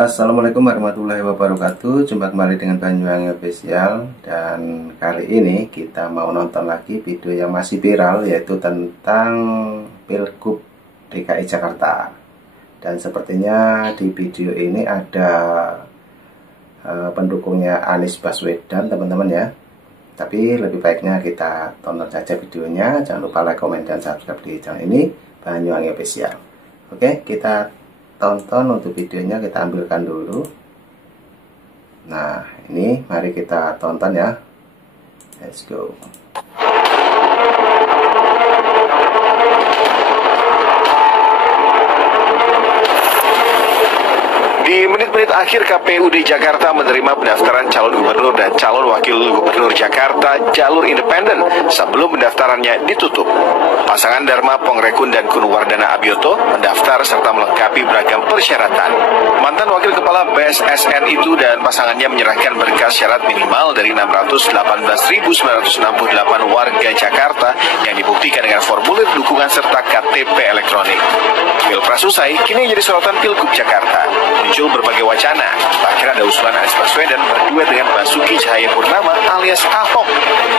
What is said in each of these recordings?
Assalamualaikum warahmatullahi wabarakatuh. Jumpa kembali dengan Banyuwangi Official. Dan kali ini kita mau nonton lagi video yang masih viral, yaitu tentang Pilgub DKI Jakarta. Dan sepertinya di video ini ada pendukungnya Anies Baswedan, teman-teman ya. Tapi lebih baiknya kita tonton saja videonya. Jangan lupa like, komen, dan subscribe di channel ini, Banyuwangi Official. Oke, kita tonton untuk videonya, kita ambilkan dulu. Nah, ini mari kita tonton ya. Let's go. Di menit-menit akhir KPUD Jakarta menerima pendaftaran calon gubernur dan calon wakil gubernur Jakarta jalur independen sebelum pendaftarannya ditutup. Pasangan Dharma Pongrekun dan Kunwardana Abioto mendaftar serta melengkapi beragam persyaratan. Mantan wakil kepala BSSN itu dan pasangannya menyerahkan berkas syarat minimal dari 618.968 warga Jakarta yang dibuktikan dengan formulir dukungan serta KTP elektronik. Pilpres usai, kini jadi sorotan Pilgub Jakarta. Muncul berbagai wacana, bahkan ada usulan Anies Baswedan berduet dengan Basuki Cahayapurnama alias Ahok.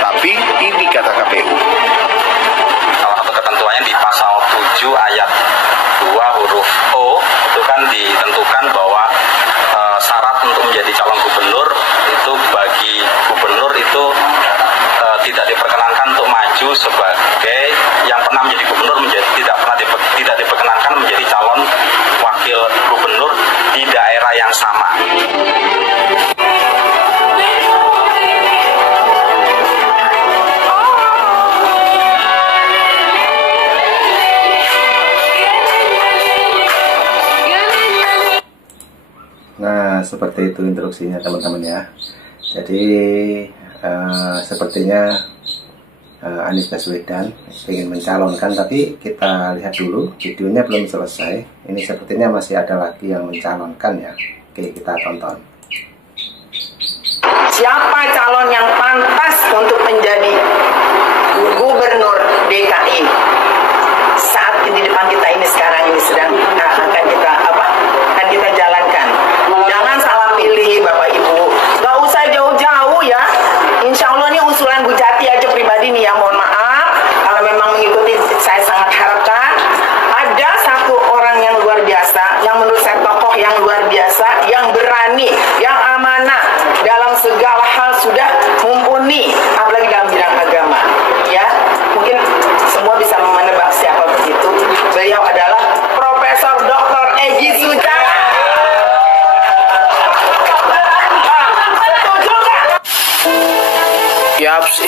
Tapi ini kata KPU. Salah satu ketentuannya di pasal 7 ayat 2 huruf O itu kan ditentukan bahwa syarat untuk menjadi calon gubernur itu bagi gubernur itu tidak diperkenankan untuk maju sebagai yang pernah menjadi gubernur tidak diperkenankan menjadi calon wakil gubernur di daerah yang sama. Nah, seperti itu instruksinya teman-teman ya. Jadi sepertinya Anies Baswedan ingin mencalonkan, tapi kita lihat dulu, videonya belum selesai. Ini sepertinya masih ada lagi yang mencalonkan ya. Oke, kita tonton. Siapa calon yang pantas untuk menjadi gubernur DKI saat di depan kita ini sekarang ini sedang akan kita jalankan. Jangan salah pilih Bapak Ibu. Gak usah jauh-jauh ya. Insya Allah ini usulan Bu Jati aja pribadi nih ya, mohon maaf. Kalau memang mengikuti, saya sangat harapkan ada satu orang yang luar biasa, yang menurut saya tokoh yang luar biasa, yang berani, yang amanah, dalam segala hal sudah mumpuni, apalagi dalam bidang agama. Ya, mungkin semua bisa menebak siapa begitu. Beliau adalah Profesor Dr. Egy Sujana.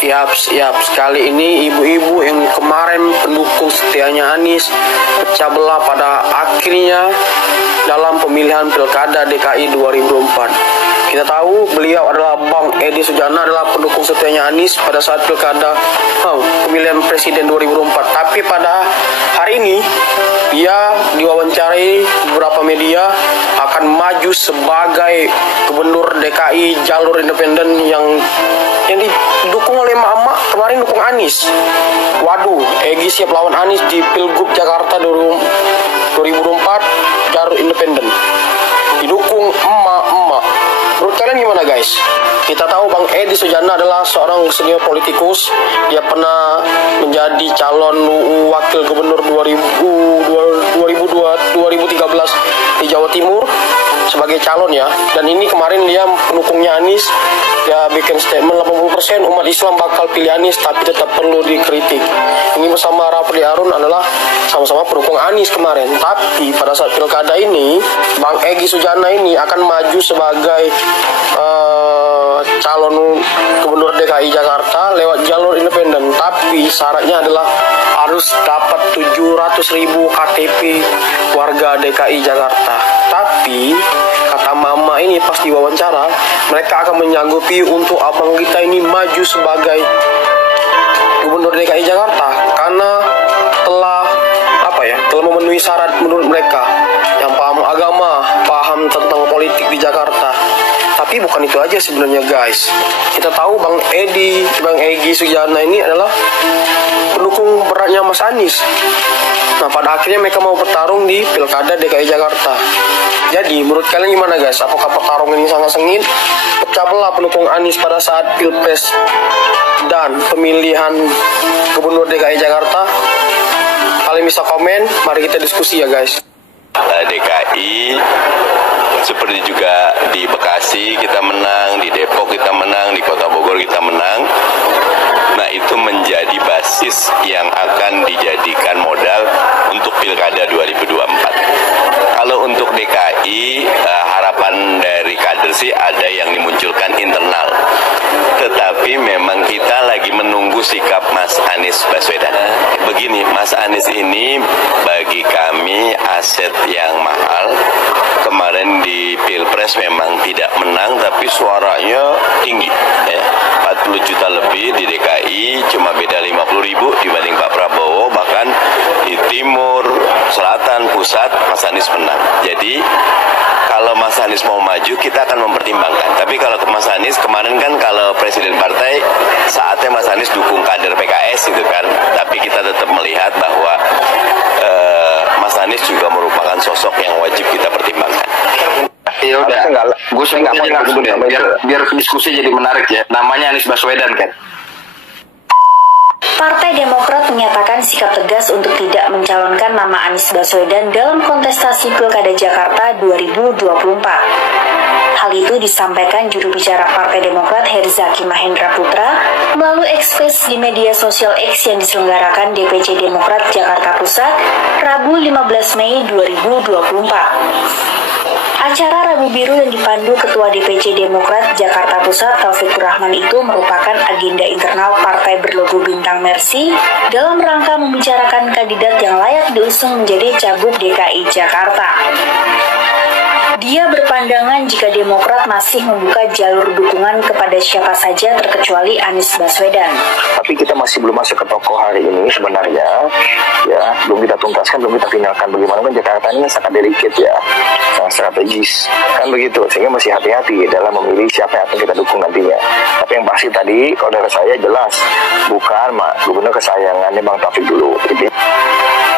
Yaps. Kali ini ibu-ibu yang kemarin pendukung setianya Anies pecah belah pada akhirnya dalam pemilihan Pilkada DKI 2004. Kita tahu beliau adalah Bang Edi Sujana, adalah pendukung setianya Anies pada saat Pilkada pemilihan Presiden 2004. Tapi pada hari ini dia diwawancarai beberapa media akan maju sebagai gubernur DKI jalur independen yang didukung oleh Mama, kemarin dukung Anies. Waduh, Egy siap lawan Anies di Pilgub Jakarta 2024 jalur independen. Didukung emak-emak. Menurut kalian gimana guys? Kita tahu Bang Edi Sujana adalah seorang senior politikus. Dia pernah menjadi calon wakil gubernur 2013 di Jawa Timur sebagai calon ya. Dan ini kemarin dia pendukungnya Anies. Dia bikin statement 80% umat Islam bakal pilih Anies, tapi tetap perlu dikritik. Ini bersama Rafli Harun adalah sama-sama pendukung Anies kemarin. Tapi pada saat pilkada ini, Bang Egy Sujana ini akan maju sebagai calon gubernur DKI Jakarta lewat jalur independen. Tapi syaratnya adalah harus dapat 700.000 KTP warga DKI Jakarta. Tapi kata Mama ini pas diwawancara, mereka akan menyanggupi untuk abang kita ini maju sebagai gubernur DKI Jakarta karena telah memenuhi syarat menurut mereka, yang paham agama, paham tentang politik di Jakarta. Tapi Tapi bukan itu aja sebenarnya guys. Kita tahu Bang Egy Sujana ini adalah pendukung beratnya Mas Anies. Nah, pada akhirnya mereka mau bertarung di Pilkada DKI Jakarta. Jadi, menurut kalian gimana guys? Apakah pertarungan ini sangat sengit? Pecah belah pendukung Anies pada saat Pilpres dan pemilihan Gubernur DKI Jakarta? Kalian bisa komen, mari kita diskusi ya guys. DKI seperti juga di Bekasi kita menang, di Depok kita menang, di Kota Bogor kita menang. Nah, itu menjadi basis yang akan dijadikan modal untuk Pilkada 2024. Kalau untuk DKI, harapan dari kader sih ada yang dimunculkan internal. Tetapi memang kita lagi menunggu sikap Mas Anies Baswedan. Begini, Mas Anies ini bagi kami aset yang mahal. Kemarin di Pilpres memang tidak menang, tapi suaranya tinggi. 40 juta lebih di DKI, cuma beda 50.000 dibanding Pak Prabowo. Bahkan di timur, selatan, pusat, Mas Anies menang. Jadi kalau Mas Anies mau maju, kita akan mempertimbangkan. Tapi kalau ke Mas Anies, kemarin kan kalau presiden partai, saatnya Mas Anies dukung kader PKS gitu kan. Tapi kita tetap melihat bahwa Mas Anies juga merupakan sosok yang wajib kita pertimbangkan. Ya udah, gue sebut aja langsung ya, biar diskusi jadi menarik ya. Namanya Anies Baswedan kan. Partai Demokrat menyatakan sikap tegas untuk tidak mencalonkan nama Anies Baswedan dalam kontestasi Pilkada Jakarta 2024. Hal itu disampaikan juru bicara Partai Demokrat Herzaki Mahendra Putra melalui ekspres di media sosial X yang diselenggarakan DPC Demokrat Jakarta Pusat Rabu 15 Mei 2024. Acara Rabu Biru yang dipandu Ketua DPC Demokrat Jakarta Pusat Taufikur Rahman itu merupakan agenda internal partai berlogo bintang Mercy dalam rangka membicarakan kandidat yang layak diusung menjadi Cagup DKI Jakarta. Dia berpandangan jika Demokrat masih membuka jalur dukungan kepada siapa saja terkecuali Anies Baswedan. Tapi kita masih belum masuk ke tokoh hari ini sebenarnya, ya belum kita tuntaskan, belum kita finalkan. Bagaimana Jakarta ini sangat delicate ya, sangat strategis kan begitu, sehingga masih hati-hati dalam memilih siapa yang akan kita dukung nantinya. Tapi yang pasti tadi, kalau dari saya jelas bukan gubernur kesayangannya Bang Taufik dulu.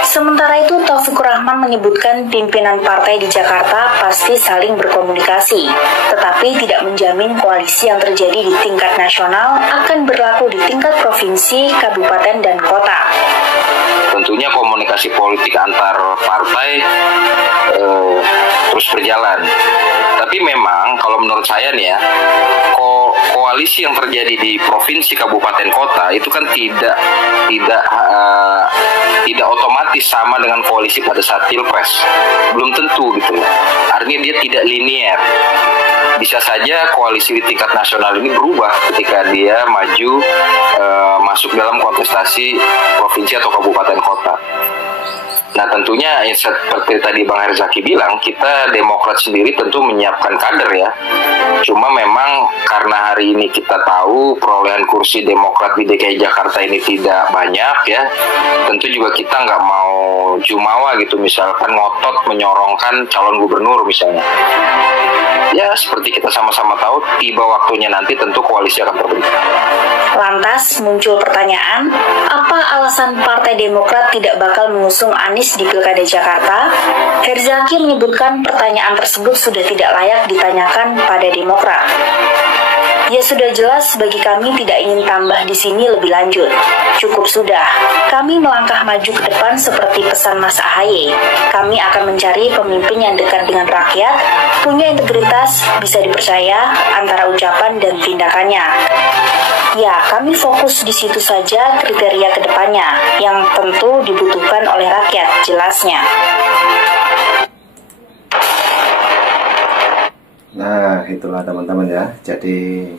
Sementara itu, Taufikur Rahman menyebutkan pimpinan partai di Jakarta pasti saling berkomunikasi, tetapi tidak menjamin koalisi yang terjadi di tingkat nasional akan berlaku di tingkat provinsi, kabupaten, dan kota. Tentunya komunikasi politik antar partai terus berjalan. Tapi memang kalau menurut saya nih ya, koalisi yang terjadi di provinsi, kabupaten, kota itu kan tidak otomatis sama dengan koalisi pada saat Pilpres. Belum tentu gitu. Artinya dia tidak linier. Bisa saja koalisi di tingkat nasional ini berubah ketika dia maju masuk dalam kontestasi provinsi atau kabupaten kota. Nah tentunya seperti tadi Bang Herzaki bilang, kita Demokrat sendiri tentu menyiapkan kader ya. Cuma memang karena hari ini kita tahu perolehan kursi Demokrat di DKI Jakarta ini tidak banyak ya. Tentu juga kita nggak mau jumawa gitu, misalkan ngotot menyorongkan calon gubernur misalnya. Ya seperti kita sama-sama tahu, tiba waktunya nanti tentu koalisi akan terbentuk. Lantas muncul pertanyaan, apa alasan Partai Demokrat tidak bakal mengusung Anies di Pilkada Jakarta? Herzaki menyebutkan pertanyaan tersebut sudah tidak layak ditanyakan pada Demokrat. Ya sudah jelas bagi kami tidak ingin tambah di sini lebih lanjut. Cukup sudah. Kami melangkah maju ke depan seperti pesan Mas AHY. Kami akan mencari pemimpin yang dekat dengan rakyat, punya integritas, bisa dipercaya antara ucapan dan tindakannya. Ya, kami fokus di situ saja kriteria ke depannya, yang tentu dibutuhkan oleh rakyat, jelasnya. Nah, itulah teman-teman ya. Jadi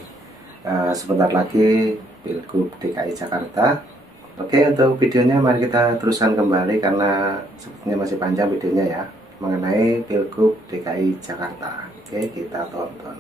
sebentar lagi Pilgub DKI Jakarta. Oke, untuk videonya mari kita teruskan kembali karena sepertinya masih panjang videonya ya, mengenai Pilgub DKI Jakarta. Oke, kita tonton.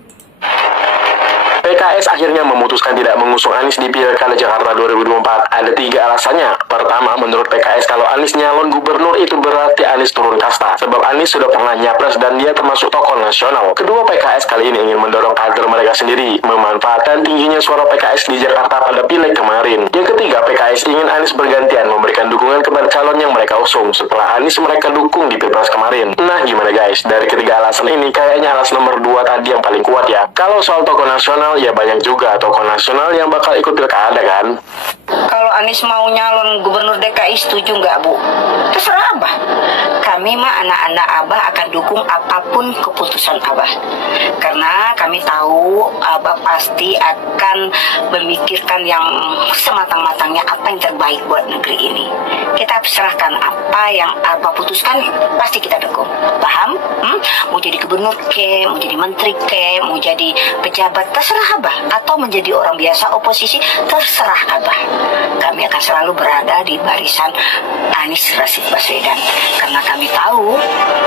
PKS akhirnya memutuskan tidak mengusung Anies di Pilkada Jakarta 2024. Ada 3 alasannya. Pertama, menurut PKS kalau Anies nyalon gubernur itu berarti Anies turun kasta. Sebab Anies sudah pernah nyapres dan dia termasuk tokoh nasional. Kedua, PKS kali ini ingin mendorong kader mereka sendiri, memanfaatkan tingginya suara PKS di Jakarta pada Pileg kemarin. Yang ketiga, PKS ingin Anies bergantian memberikan dukungan kepada calon yang mereka usung setelah Anies mereka dukung di Pilpres kemarin. Nah, gimana guys? Dari ketiga alasan ini, kayaknya alasan nomor 2 tadi yang paling kuat ya. Kalau soal tokoh nasional, ya banyak juga tokoh nasional yang bakal ikut pilkada kan. Kalau Anies mau nyalon gubernur DKI, setuju nggak Bu? Terserah Abah. Kami mah anak-anak Abah akan dukung apapun keputusan Abah. Karena kami tahu Abah pasti akan memikirkan yang sematang-matangnya apa yang terbaik buat negeri ini. Kita serahkan apa yang Abah putuskan, pasti kita dukung. Paham? Mau jadi gubernur ke, mau jadi menteri ke, mau jadi pejabat, terserah Abah. Atau menjadi orang biasa oposisi, terserah Abah. Kami akan selalu berada di barisan Anies Rashid Baswedan. Karena kami tahu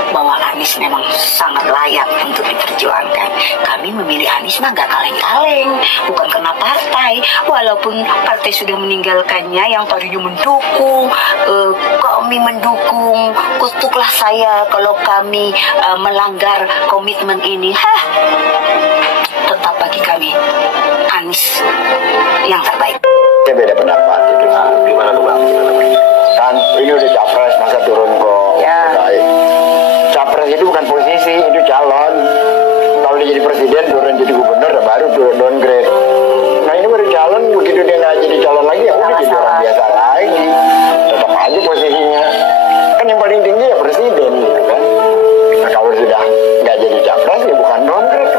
bahwa Anies memang sangat layak untuk diperjuangkan. Kami memilih Anies mah gak kaleng-kaleng, bukan karena partai. Walaupun partai sudah meninggalkannya, yang tadinya mendukung, kami mendukung. Kutuklah saya kalau kami melanggar komitmen ini. Tetap bagi kami Anies yang terbaik. Saya beda pendapat itu. Gimana tuh Bang? Kan ini udah capres, masa turun kok. Ya. Capres itu bukan posisi, itu calon. Kalau dia jadi presiden, turun jadi gubernur, baru downgrade. Nah ini baru calon, begitu dia nggak jadi calon lagi, ya udah jadi orang biasa lagi. Tetap aja posisinya. Kan yang paling tinggi ya presiden gitu kan. Nah kalau sudah nggak jadi capres, ya bukan downgrade.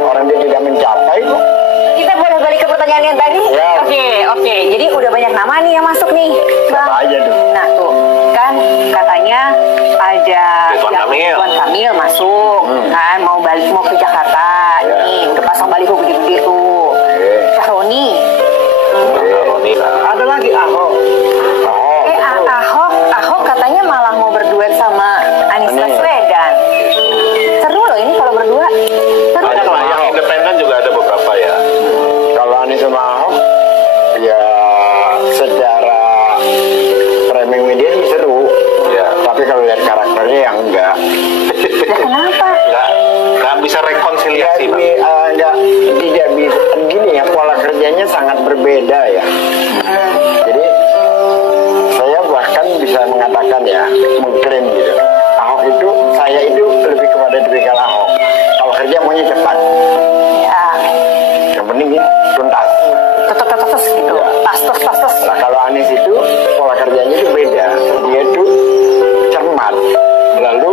Orang dia tidak mencapai kok. Kita boleh balik ke pertanyaan yang tadi? Ya. Oke. Jadi udah banyak nama nih yang masuk nih, Bang. Apa aja tuh? Nah tuh, kan katanya ada Ridwan Kamil masuk, kan mau ke Jakarta. Nih, udah pasang baliho gede-gede tuh. Syahroni. Ada lagi Ahok. Ahok katanya malah mau berduet sama Anies Baswedan. Seru loh ini kalau berdua. Seru. Ada lah, yang independen juga ada beberapa ya. Kalau Anies sama Ahok, ya secara framing media sih seru. Ya. Tapi kalau lihat karakternya yang enggak. Kenapa? Nggak bisa rekonsiliasi Bang. Tidak bisa. Gini ya, pola kerjanya sangat berbeda ya. Jadi saya bahkan bisa mengatakan ya, mengklaim gitu. Ahok itu, saya itu lebih kepada tipikal Ahok. Kalau kerja maunya cepat. Ya. Yang penting ya, tuntas. Tetes gitu. Ya. Tas. Nah kalau Anies itu pola kerjanya itu beda. Dia itu cermat, lalu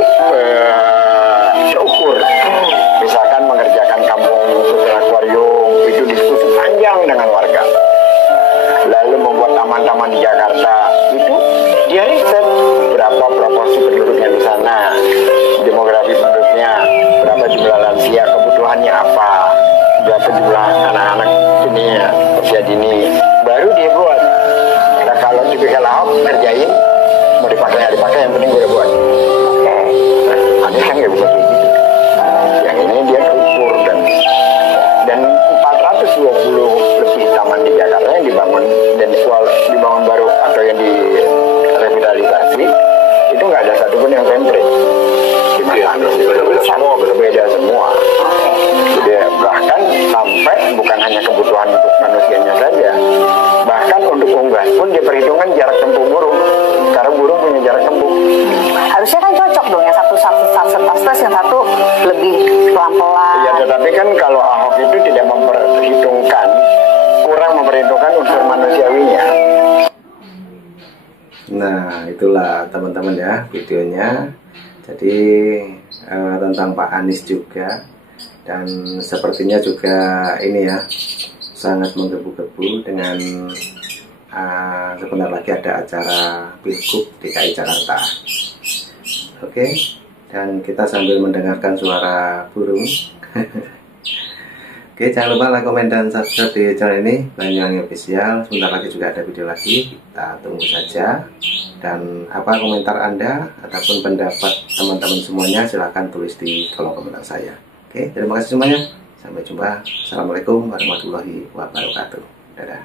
seukur. Misalkan mengerjakan kampung setelah akuarium, itu diskusi panjang dengan warga. Lalu membuat taman-taman di Jakarta, itu dia riset berapa proporsi penduduknya di sana, demografi penduduknya, berapa jumlah lansia, kebutuhannya apa, berapa jumlah anak-anak ini ya, usia dini, baru dia buat. Nah kalau tipikal Ahok ngerjain, mau dipakai nggak dipakai, yang penting gue udah buat. Nah, Anies kan nggak bisa kayak gitu. Yang ini dia terukur dan 420 lebih taman di Jakarta yang dibangun dan dibangun baru atau yang direvitalisasi itu nggak ada satupun yang template. Berbeda semua. Jadi bahkan sampai bukan hanya kebutuhan untuk manusianya saja, bahkan untuk unggas pun diperhitungkan jarak tempuh burung, karena burung punya jarak tempuh. Harusnya kan cocok dong, yang satu tas, yang satu lebih pelan-pelan. Ya, tetapi kan kalau Ahok itu tidak kurang memperhitungkan unsur manusiawinya. Nah itulah teman-teman ya videonya. Jadi tentang Pak Anies juga, dan sepertinya juga ini ya sangat menggebu-gebu dengan sebentar lagi ada acara Pilgub DKI Jakarta. Oke, dan kita sambil mendengarkan suara burung. Oke, jangan lupa like, komen, dan subscribe di channel ini Banyuwangi Official. Sebentar lagi juga ada video lagi, kita tunggu saja. Dan apa komentar Anda ataupun pendapat teman-teman semuanya silahkan tulis di kolom komentar saya. Oke, terima kasih semuanya. Sampai jumpa. Assalamualaikum warahmatullahi wabarakatuh. Dadah.